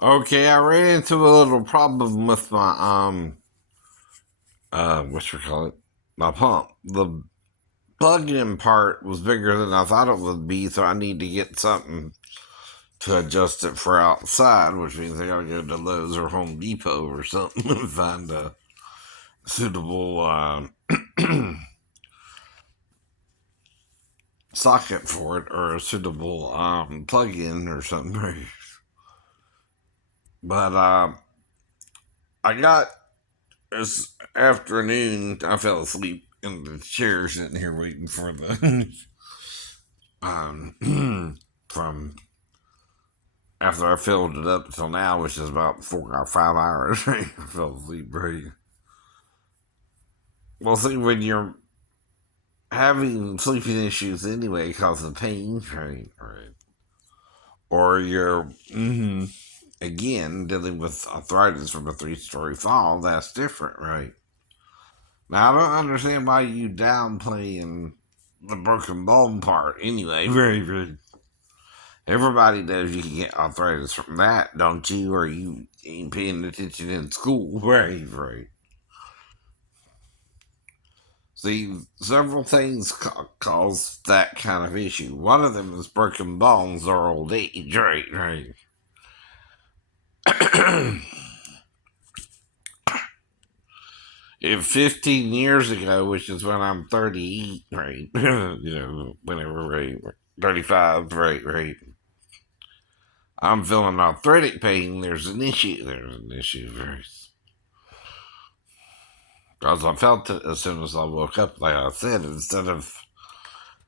Okay, I ran into a little problem with my what you call it, my pump. The plug-in part was bigger than I thought it would be, so I need to get something to adjust it for outside, which means I gotta go to Lowe's or Home Depot or something and find a suitable socket for it or a suitable plug-in or something. But I got this afternoon. I fell asleep in the chair sitting here waiting for the from after I filled it up until now, which is about 4 or 5 hours. I fell asleep. Right. Well, see, when you're having sleeping issues anyway, cause of pain, right, right, or you're again dealing with arthritis from a three-story fall, that's different, right? Now I don't understand why you downplaying the broken bone part anyway. Very, very. Everybody knows you can get arthritis from that, don't you? Or you ain't paying attention in school. Right, right. See, several things cause that kind of issue. One of them is broken bones or old age. Right, right. If 15 years ago, which is when I'm 38, right, whenever, right, 35, right, right, I'm feeling arthritic pain, there's an issue. There's an issue, right? Because I felt it as soon as I woke up, like I said, instead of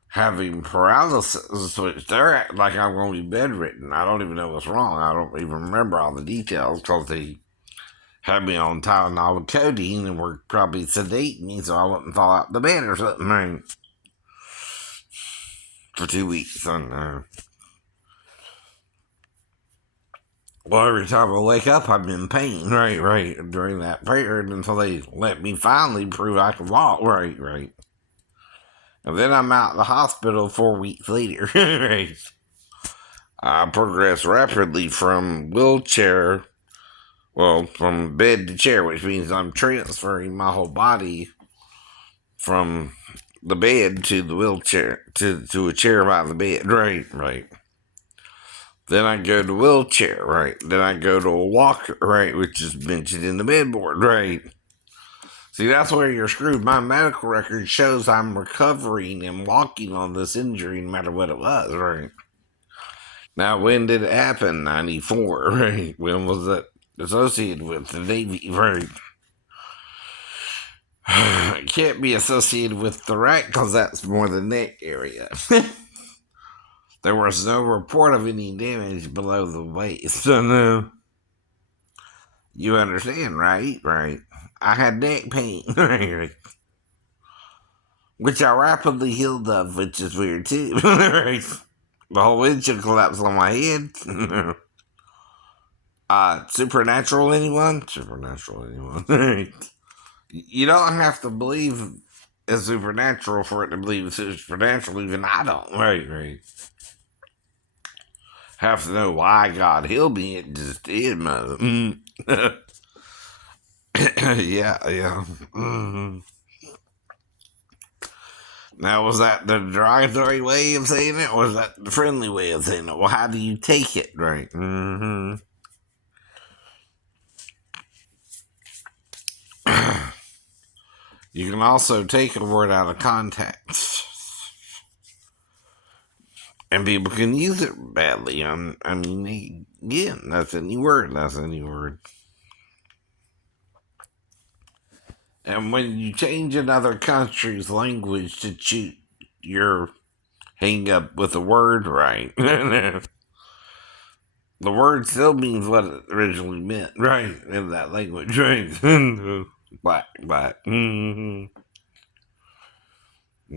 having paralysis, which they're acting like I'm going to be bedridden. I don't even know what's wrong. I don't even remember all the details because they had me on Tylenol with codeine and were probably sedating me so I wouldn't fall out the bed or something, right, for 2 weeks. Well, every time I wake up, I'm in pain, right, right, during that period until they let me finally prove I can walk, right, right. And then I'm out of the hospital 4 weeks later, right. I progressed rapidly from wheelchair, well, from bed to chair, which means I'm transferring my whole body from the bed to the wheelchair, to a chair by the bed, right, right. Then I go to wheelchair, right. Then I go to a walker, right, which is mentioned in the bedboard, right. See, that's where you're screwed. My medical record shows I'm recovering and walking on this injury no matter what it was, right. Now, when did it happen? 94, right? When was it associated with the Navy, right? It can't be associated with the right because that's more the neck area. There was no report of any damage below the waist. So, no. You understand, right? Right. I had neck pain, right? Which I rapidly healed of, which is weird too, right? The whole windshield collapsed on my head. Supernatural anyone? Supernatural anyone? You don't have to believe it's supernatural for it to believe it's supernatural. Even I don't. Right, right. Have to know why God healed me. It just did, mother. Yeah, yeah. Now, was that the derogatory way of saying it, or was that the friendly way of saying it? Well, how do you take it, right? You can also take a word out of context, and people can use it badly. I mean, again, that's any word. That's any word. And when you change another country's language to shoot your hang up with a word, right? The word still means what it originally meant, right? In that language, right? Black, black. Though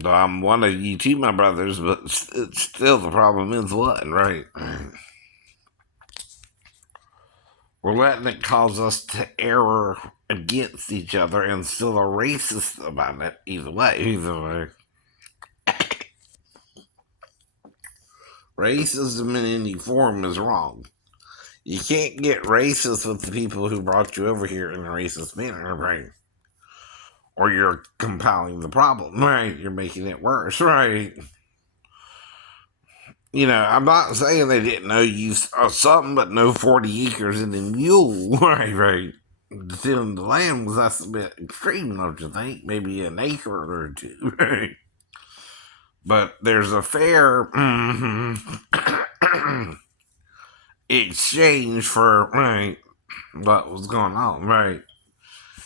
I'm one of you two, my brothers, but it's still the problem is what, right? We're letting it cause us to error against each other and still are racist about it either way. Either way. Racism in any form is wrong. You can't get racist with the people who brought you over here in a racist manner, right? Or you're compounding the problem, right? You're making it worse, right? You know, I'm not saying they didn't know you something, but no 40 acres in a mule, right, right. Stealing the land was that's a bit extreme, don't you think? Maybe an acre or two, right? But there's a fair exchange for, right, what was going on, right?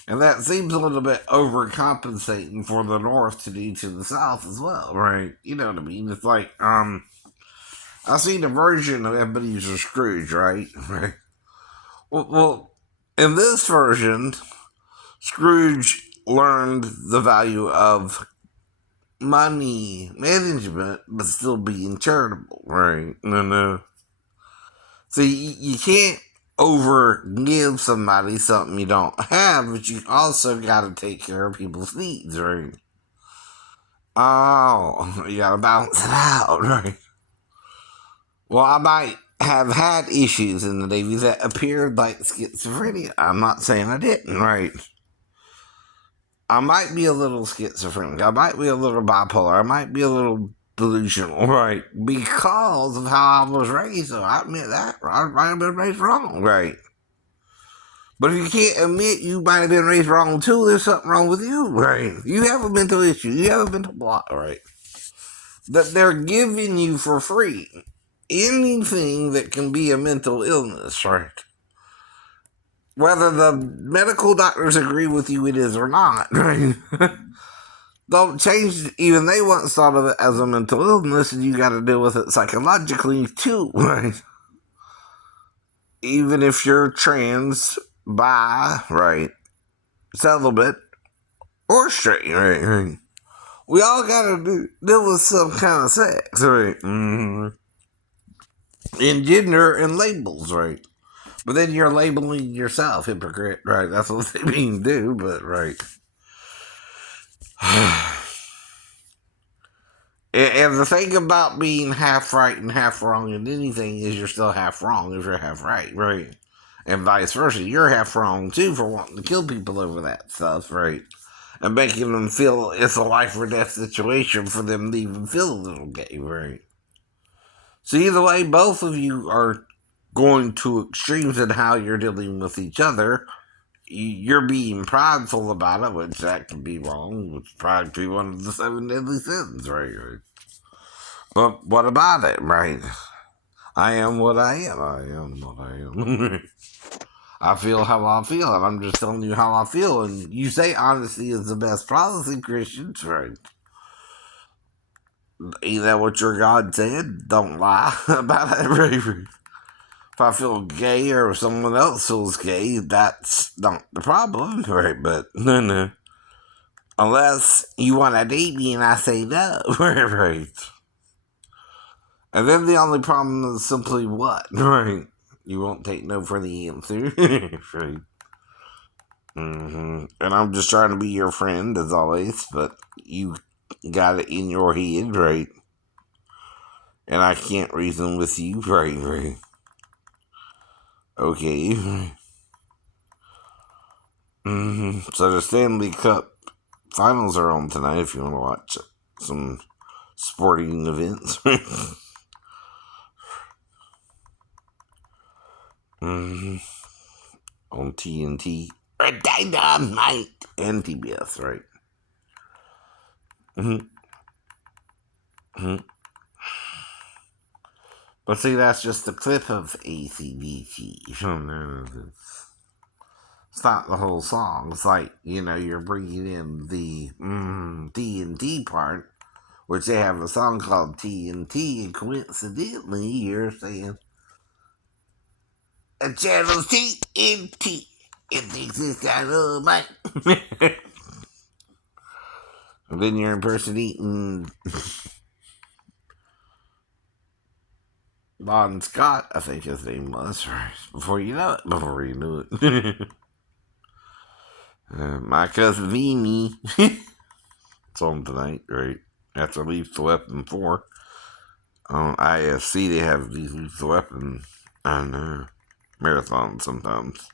And that seems a little bit overcompensating for the North to do to the South as well, right? You know what I mean? It's like, I seen a version of Ebenezer Scrooge, right? Right. Well, in this version, Scrooge learned the value of money management, but still being charitable, right? No. See, you can't over give somebody something you don't have, but you also got to take care of people's needs, right? Oh, you got to balance it out, right? Well, I might have had issues in the Navy that appeared like schizophrenia. I'm not saying I didn't, right? I might be a little schizophrenic. I might be a little bipolar. I might be a little delusional, right? Because of how I was raised. So I admit that. I might have been raised wrong, right? But if you can't admit you might have been raised wrong too, there's something wrong with you, right? You have a mental issue. You have a mental block, right? That they're giving you for free. Anything that can be a mental illness, right? Whether the medical doctors agree with you it is or not, right? Don't change, even they once thought of it as a mental illness, and you got to deal with it psychologically too, right? Even if you're trans, bi, right, celibate, or straight, right? We all got to deal with some kind of sex, right? Mm-hmm. And gender and labels, right? But then you're labeling yourself hypocrite, right? That's what they mean to do, but right. And the thing about being half right and half wrong in anything is you're still half wrong if you're half right, right? And vice versa. You're half wrong too for wanting to kill people over that stuff, right? And making them feel it's a life or death situation for them to even feel a little gay, right? So either way, both of you are going to extremes in how you're dealing with each other. You're being prideful about it, which that can be wrong, which pride could be one of the seven deadly sins, right? But what about it, right? I am what I am. I am what I am. I feel how I feel, and I'm just telling you how I feel. And you say honesty is the best policy, Christians, right? Ain't that what your God said? Don't lie about it, right? If I feel gay or someone else feels gay, that's not the problem, right? But no. Unless you want to date me and I say no, right? And then the only problem is simply what, right? You won't take no for the answer, right? And I'm just trying to be your friend as always, but you got it in your head, right? And I can't reason with you, right? Okay. So the Stanley Cup finals are on tonight if you want to watch some sporting events. On TNT. Dynamite! And TBS, right? But see, that's just a clip of ACDC. It's not the whole song. It's like, you're bringing in the TNT part, which they have a song called TNT, and coincidentally, you're saying, a channel TNT. It thinks this kind of mic. And then you're impersonating Bon Scott, I think his name was, before you knew it. My cousin Vimy. It's on tonight, right? After Lethal Weapon 4. On IFC, they have these Lethal Weapon. I know. marathons sometimes.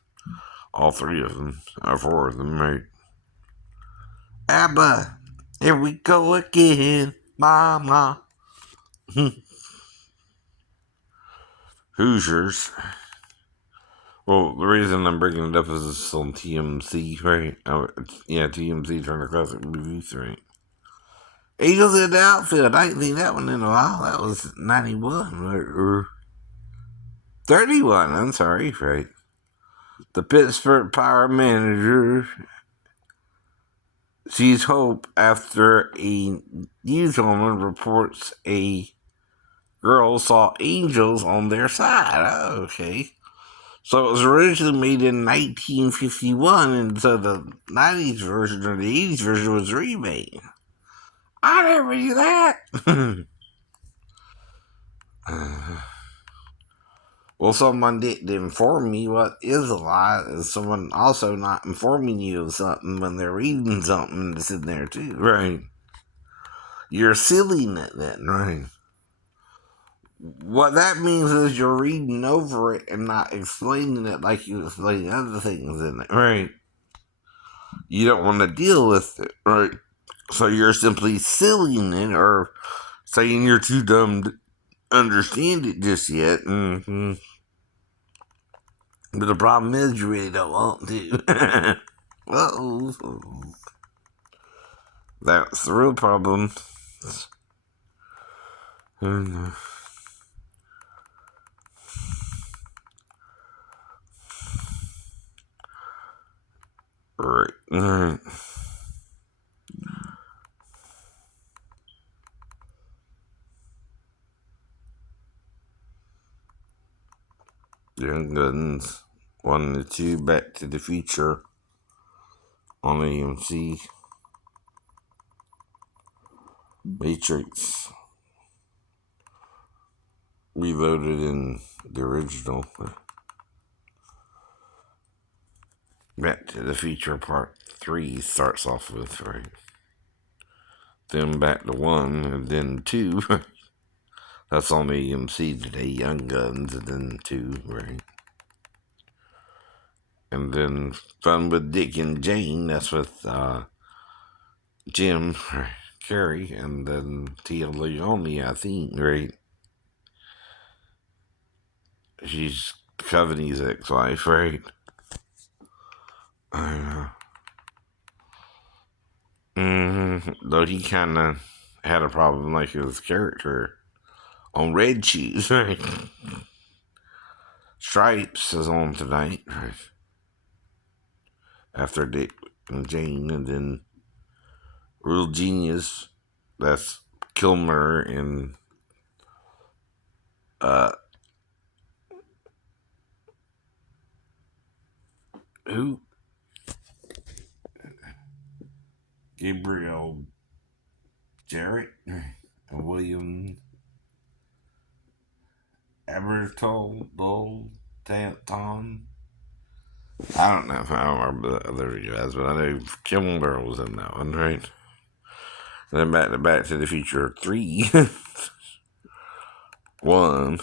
All three of them, or four of them, right? Abba, here we go again, Mama. Hoosiers. Well, the reason I'm bringing it up is it's on TMC, right? Yeah, TMC Turner Classic Movies, right? Eagles in the outfield. I ain't seen that one in a while. That was 91 or 31. I'm sorry, right? The Pittsburgh Power manager sees hope after a newswoman reports a girl saw angels on their side. Oh, okay. So it was originally made in 1951, and so the 90s version or the 80s version was remade. I never knew that. Well, someone didn't inform me what is a lie. Is someone also not informing you of something when they're reading something that's in there too, right? You're sealing it then, right? What that means is you're reading over it and not explaining it like you explain other things in it, right? You don't want to deal with it, right? So you're simply sealing it or saying you're too dumb to understand it just yet. Mm-hmm. But the problem is you really don't want to. Uh-oh. That's the real problem. Right. Young Guns 1 and 2, Back to the Future on AMC. Matrix Reloaded in the original. Back to the Future Part 3 starts off with, right? Then back to 1 and then 2. That's on AMC today, Young Guns, and then 2, right? And then Fun with Dick and Jane, that's with Jim Carrey, and then Tia Leone, I think, right? She's Coveney's ex-wife, right? Though he kind of had a problem like his character on Red Shoes, right? Stripes is on tonight, right? After Dick and Jane, and then Real Genius, that's Kilmer and who? Gabriel Jarrett and William Abertol Ton. I don't know if I remember the other guys, but I know Kilmer was in that one, right? And then Back to the Future 3. 1.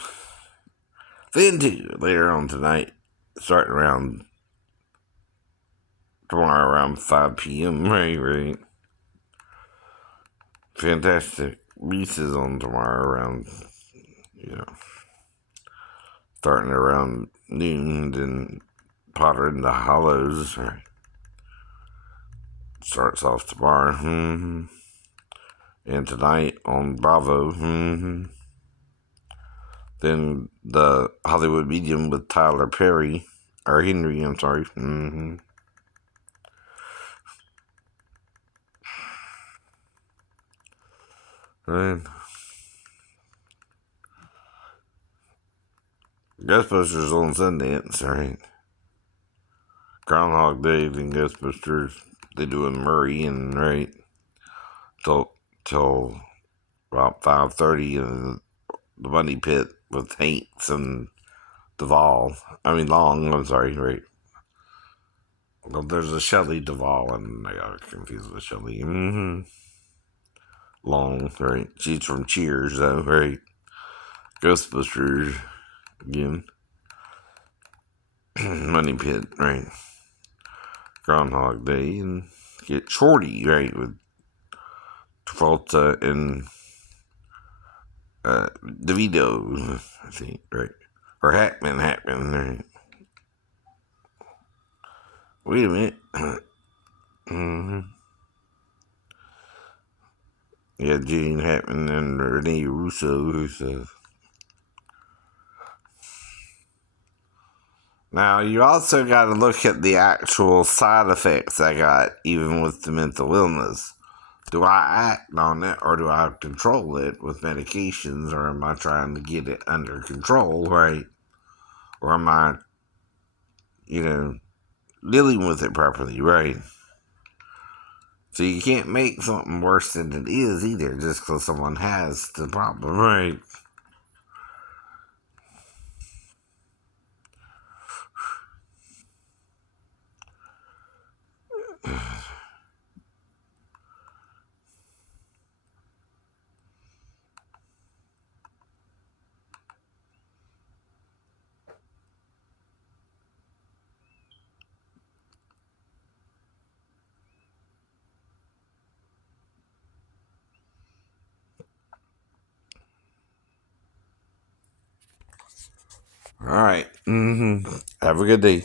Then 2 later on tonight, starting around tomorrow around 5 p.m. Right. Fantastic Beasts is on tomorrow around, starting around noon. Then Potter in the Hollows starts off tomorrow. And tonight on Bravo. Then the Hollywood Medium with Tyler Perry, or Henry, I'm sorry. Right. Ghostbusters on Sundance, right? Groundhog Day, then Ghostbusters, they do in Murray, and right till about 5:30 in the Bunny Pit with Hanks and Long. I'm sorry, right? Well, there's a Shelley Duvall, and I got confused with Shelley. Long, right? She's from Cheers, though, right? Ghostbusters again. Money Pit, right? Groundhog Day, and get Shorty, right, with Travolta and DeVito, I think, right? Or Hackman, right? Wait a minute. Mm-hmm. Yeah, Gene Hackman and Renee Russo. Now, you also got to look at the actual side effects I got, even with the mental illness. Do I act on it, or do I control it with medications, or am I trying to get it under control, right? Or am I, you know, dealing with it properly, right? So you can't make something worse than it is either, just because someone has the problem, right? All right. Mm-hmm. Have a good day.